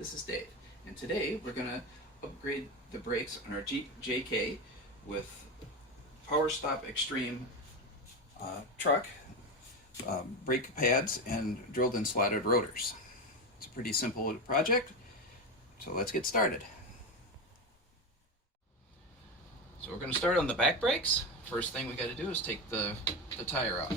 This is Dave, and today we're going to upgrade the brakes on our Jeep JK with PowerStop Extreme truck, brake pads, and drilled and slotted rotors. It's a pretty simple project, so let's get started. So we're going to start on the back brakes. First thing we got to do is take the tire off.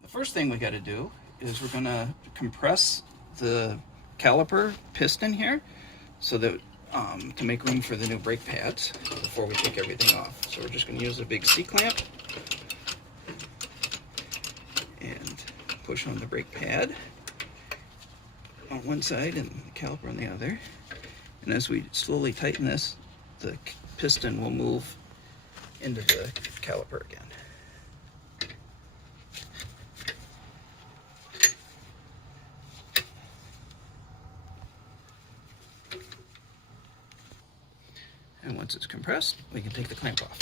The first thing we got to do is we're going to compress the caliper piston here so that to make room for the new brake pads before we take everything off. So we're just going to use a big C-clamp and push on the brake pad on one side and the caliper on the other. And as we slowly tighten this, the piston will move into the caliper again. And once it's compressed, we can take the clamp off.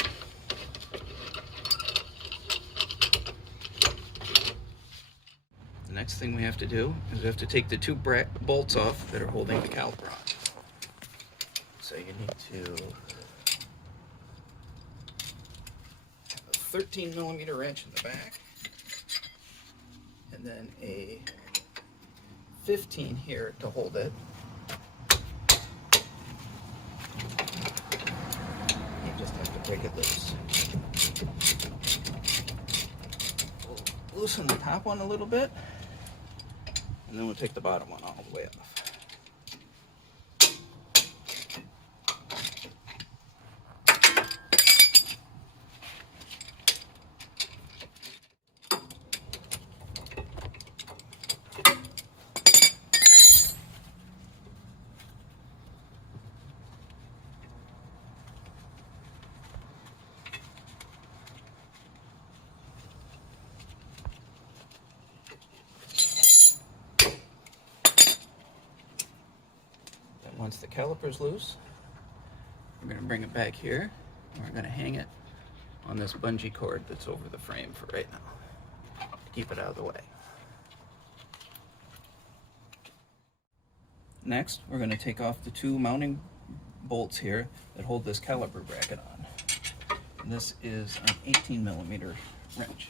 The next thing we have to do is we have to take the two bolts off that are holding the caliper on. So you need to have a 13mm wrench in the back, and then a 15 here to hold it. Break it loose. We'll loosen the top one a little bit, and then we'll take the bottom one all the way off. Once the caliper's loose, we're going to bring it back here, and we're going to hang it on this bungee cord that's over the frame for right now, to keep it out of the way. Next, we're going to take off the two mounting bolts here that hold this caliper bracket on. And this is an 18mm wrench.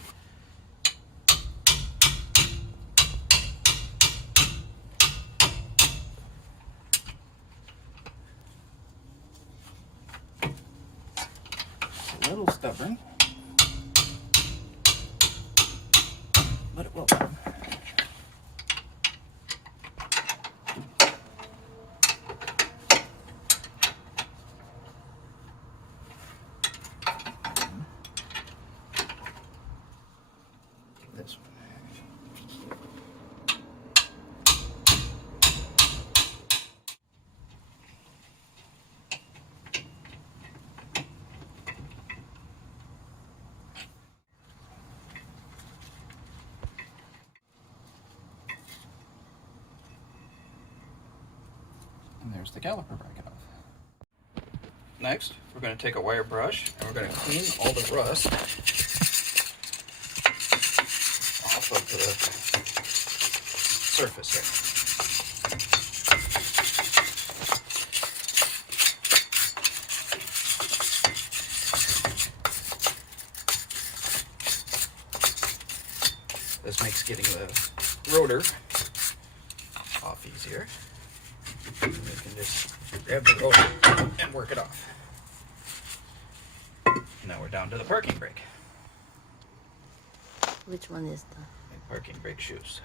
A little stubborn, but it will come. This one. And there's the caliper bracket off. Next, we're going to take a wire brush and we're going to clean all the rust off of the surface here. This makes getting the rotor off easier. You can just grab the rotor and work it off. Now we're down to the parking brake. Which one is the parking brake shoes?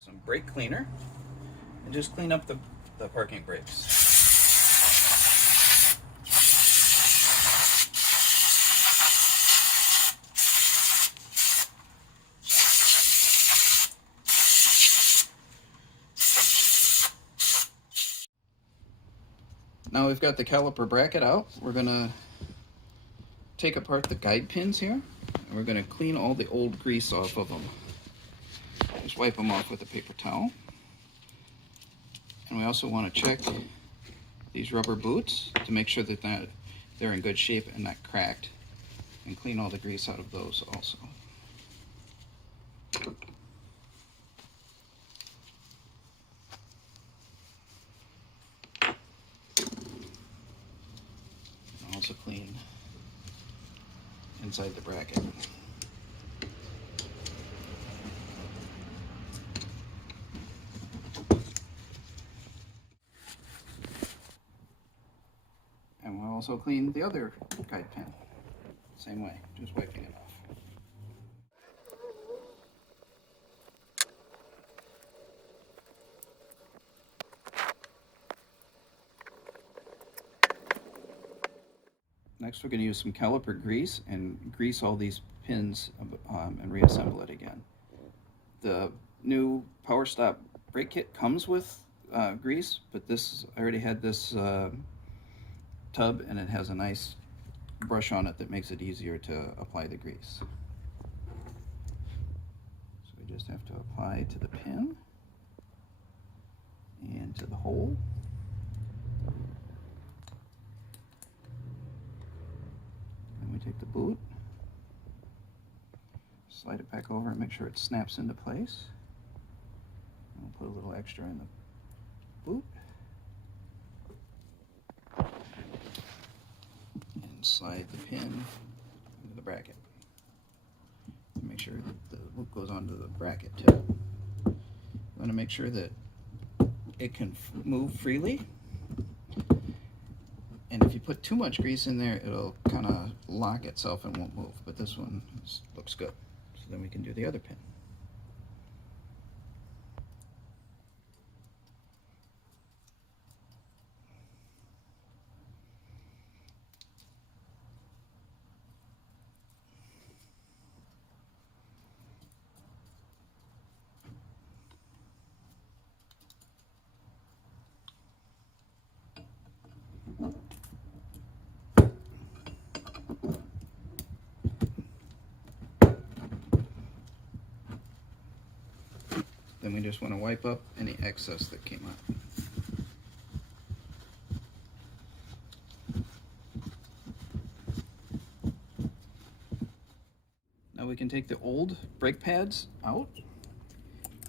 Some brake cleaner, and just clean up the parking brakes. Now we've got the caliper bracket out, we're going to take apart the guide pins here, and we're going to clean all the old grease off of them. Just wipe them off with a paper towel. And we also want to check these rubber boots to make sure that they're in good shape and not cracked, and clean all the grease out of those also. And also clean inside the bracket. And we'll also clean the other guide pin. Same way, just wiping it off. Next we're going to use some caliper grease and grease all these pins and reassemble it again. The new PowerStop brake kit comes with grease, but I already had this tub, and it has a nice brush on it that makes it easier to apply the grease. So we just have to apply to the pin and to the hole. Then we take the boot, slide it back over and make sure it snaps into place. And we'll put a little extra in the boot. And slide the pin into the bracket. Make sure that the boot goes onto the bracket too. You want to make sure that it can move freely. And if you put too much grease in there, it'll kind of lock itself and won't move. But this one looks good. So then we can do the other pin. Then we just want to wipe up any excess that came out. Now we can take the old brake pads out.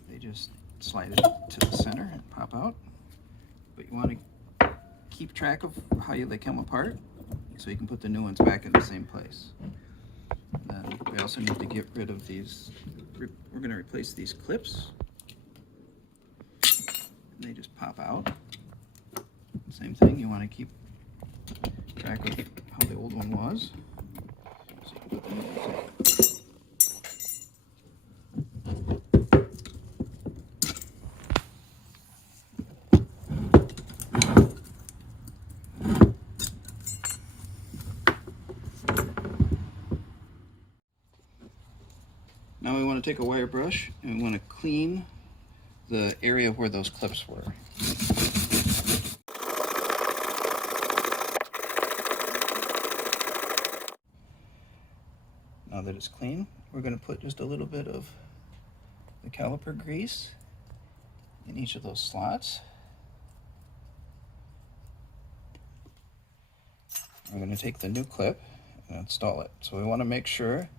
They just slide it to the center and pop out. But you want to keep track of how they come apart so you can put the new ones back in the same place. And then we also need to get rid of these. We're going to replace these clips. And they just pop out. Same thing, you want to keep track of how the old one was. So you can put the new ones in. Now we want to take a wire brush and we want to clean the area where those clips were. Now that it's clean, we're going to put just a little bit of the caliper grease in each of those slots. We're going to take the new clip and install it. So we want to make sure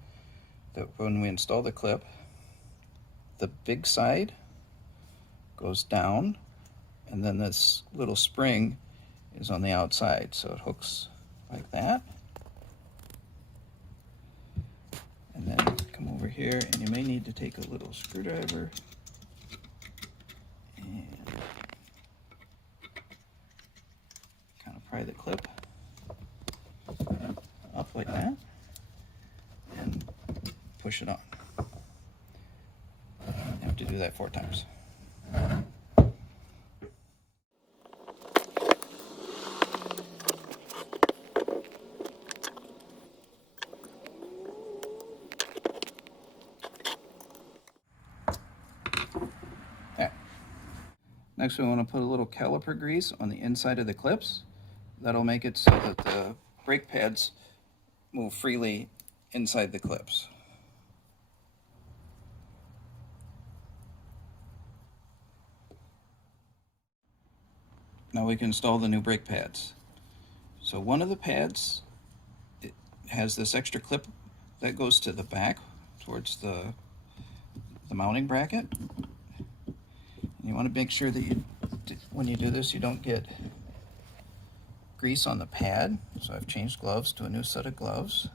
that when we install the clip, the big side goes down, and then this little spring is on the outside, so it hooks like that. And then come over here, and you may need to take a little screwdriver and kind of pry the clip up like that and push it on. You have to do that 4 times. Okay. Next we want to put a little caliper grease on the inside of the clips. That'll make it so that the brake pads move freely inside the clips. Now we can install the new brake pads. So one of the pads, it has this extra clip that goes to the back towards the mounting bracket. And you want to make sure that when you do this, you don't get grease on the pad. So I've changed gloves to a new set of gloves.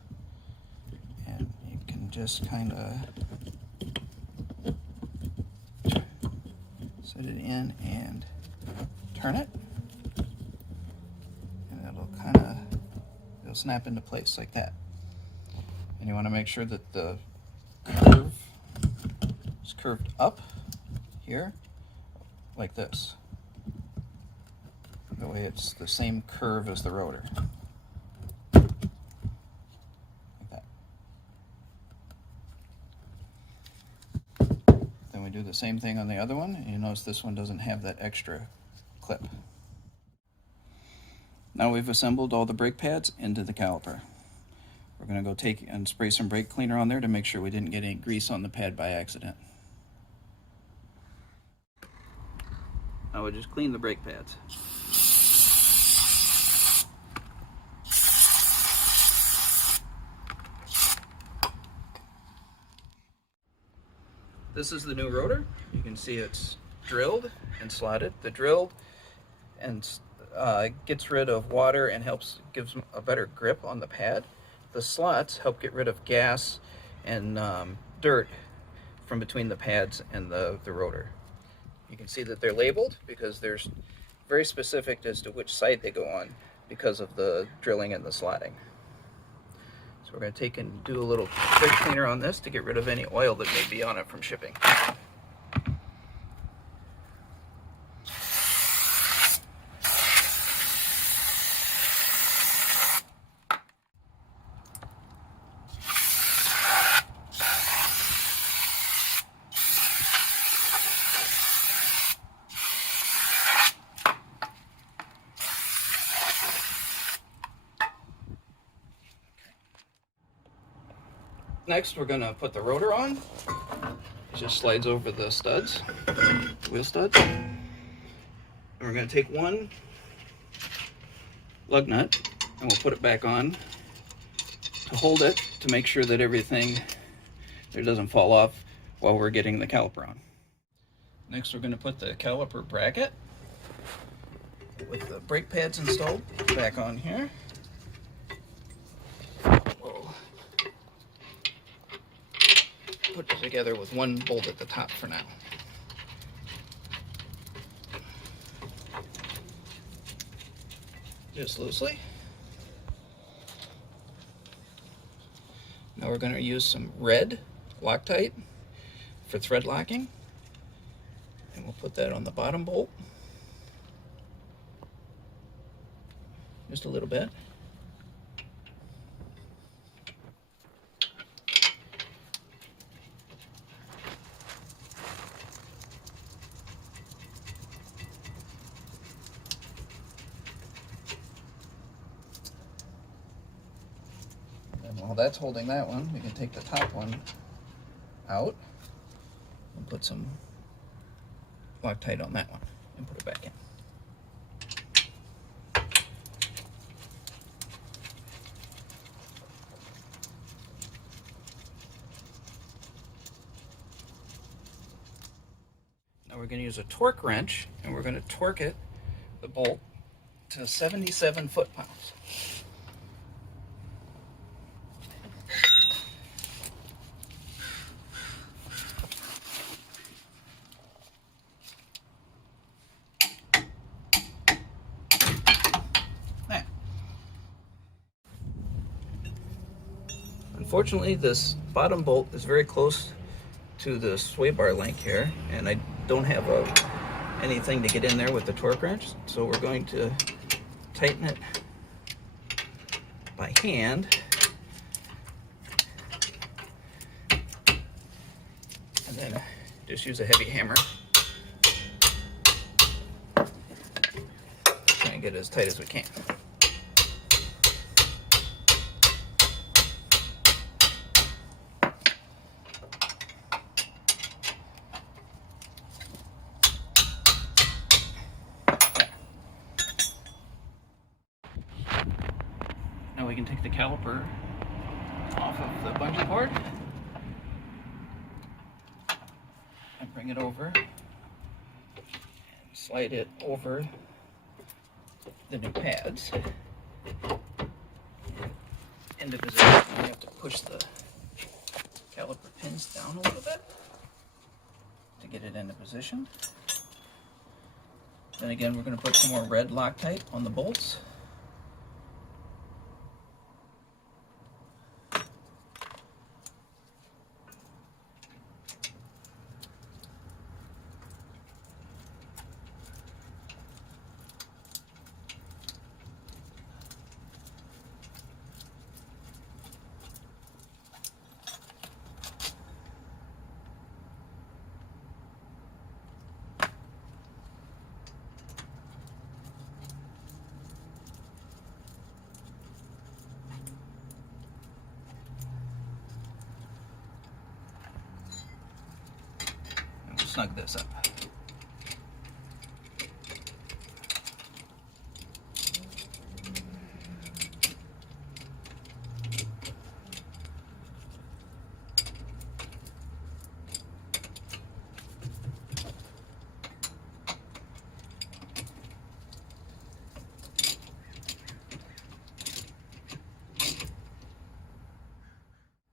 And you can just kind of set it in and turn it. And it'll snap into place like that. And you want to make sure that the curve is curved up here like this. That way it's the same curve as the rotor. Like that. Then we do the same thing on the other one, and you notice this one doesn't have that extra clip. Now we've assembled all the brake pads into the caliper. We're going to go take and spray some brake cleaner on there to make sure we didn't get any grease on the pad by accident. Now we'll just clean the brake pads. This is the new rotor. You can see it's drilled and slotted. The drilled and gets rid of water and gives a better grip on the pad. The slots help get rid of gas and dirt from between the pads and the rotor. You can see that they're labeled because they're very specific as to which side they go on because of the drilling and the slotting. So we're going to take and do a little brake cleaner on this to get rid of any oil that may be on it from shipping. Next, we're going to put the rotor on. It just slides over the studs, wheel studs. And we're going to take one lug nut and we'll put it back on to hold it to make sure that everything there doesn't fall off while we're getting the caliper on. Next, we're going to put the caliper bracket with the brake pads installed back on here. Put it together with one bolt at the top for now. Just loosely. Now we're going to use some red Loctite for thread locking. And we'll put that on the bottom bolt. Just a little bit. While that's holding that one, we can take the top one out and put some Loctite on that one and put it back in. Now we're going to use a torque wrench and we're going to torque the bolt to 77 foot-pounds. Unfortunately, this bottom bolt is very close to the sway bar link here, and I don't have anything to get in there with the torque wrench, so we're going to tighten it by hand. And then just use a heavy hammer. Try and get it as tight as we can. Now we can take the caliper off of the bungee cord and bring it over and slide it over the new pads into position. We have to push the caliper pins down a little bit to get it into position. Then again, we're going to put some more red Loctite on the bolts. Snug this up.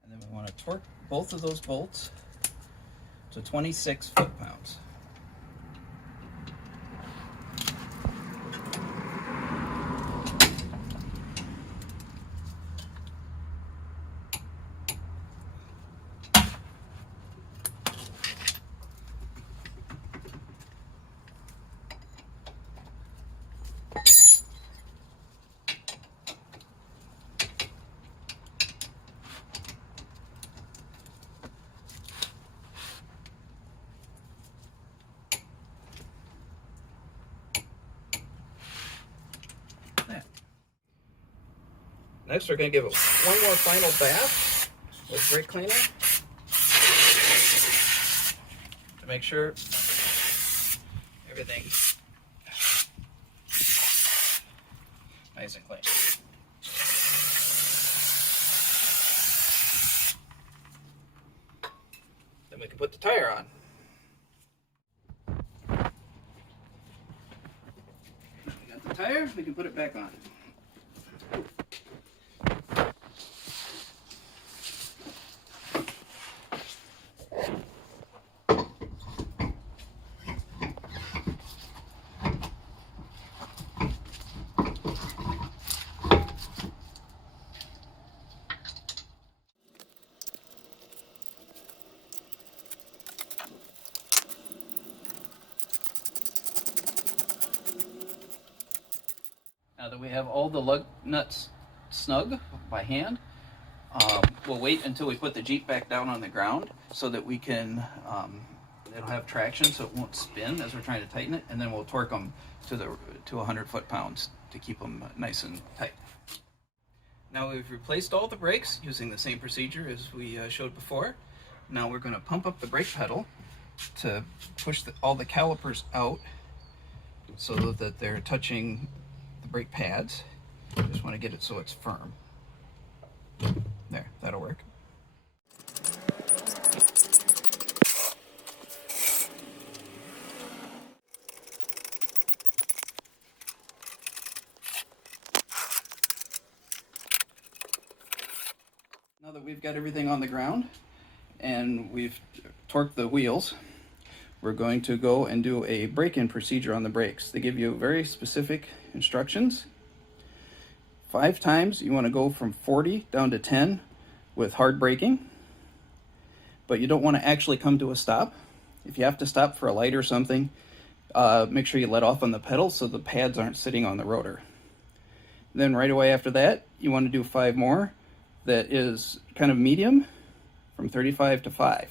And then we want to torque both of those bolts to 26 foot-pounds. Next, we're going to give it one more final bath with brake cleaner to make sure everything's nice and clean. Then we can put the tire on. We got the tire, we can put it back on. Now that we have all the lug nuts snug by hand, we'll wait until we put the Jeep back down on the ground so that we can, it'll have traction so it won't spin as we're trying to tighten it, and then we'll torque them to 100 foot-pounds to keep them nice and tight. Now we've replaced all the brakes using the same procedure as we showed before. Now we're going to pump up the brake pedal to push all the calipers out so that they're touching the brake pads. Just want to get it so it's firm. There, that'll work. Now that we've got everything on the ground and we've torqued the wheels, we're going to go and do a break-in procedure on the brakes. They give you very specific instructions. 5 times you want to go from 40 down to 10 with hard braking, but you don't want to actually come to a stop. If you have to stop for a light or something, make sure you let off on the pedal so the pads aren't sitting on the rotor. Then right away after that, you want to do 5 more. That is kind of medium, from 35 to 5.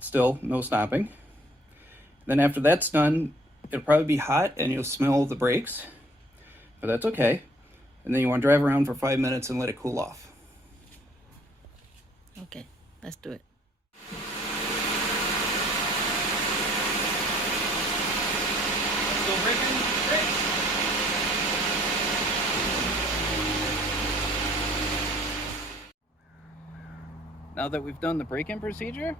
Still no stopping. Then after that's done, it'll probably be hot and you'll smell the brakes, but that's okay. And then you want to drive around for 5 minutes and let it cool off. Okay, let's do it. Let's go braking brakes. Now that we've done the break-in procedure,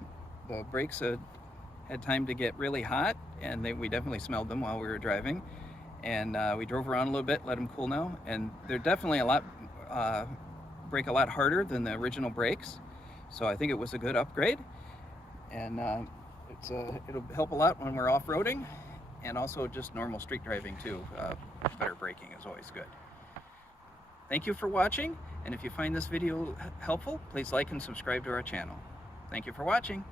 the brakes had time to get really hot, and we definitely smelled them while we were driving. And we drove around a little bit, let them cool now, and they're definitely brake a lot harder than the original brakes. So I think it was a good upgrade, and it'll help a lot when we're off-roading, and also just normal street driving too. Better braking is always good. Thank you for watching, and if you find this video helpful, please like and subscribe to our channel. Thank you for watching.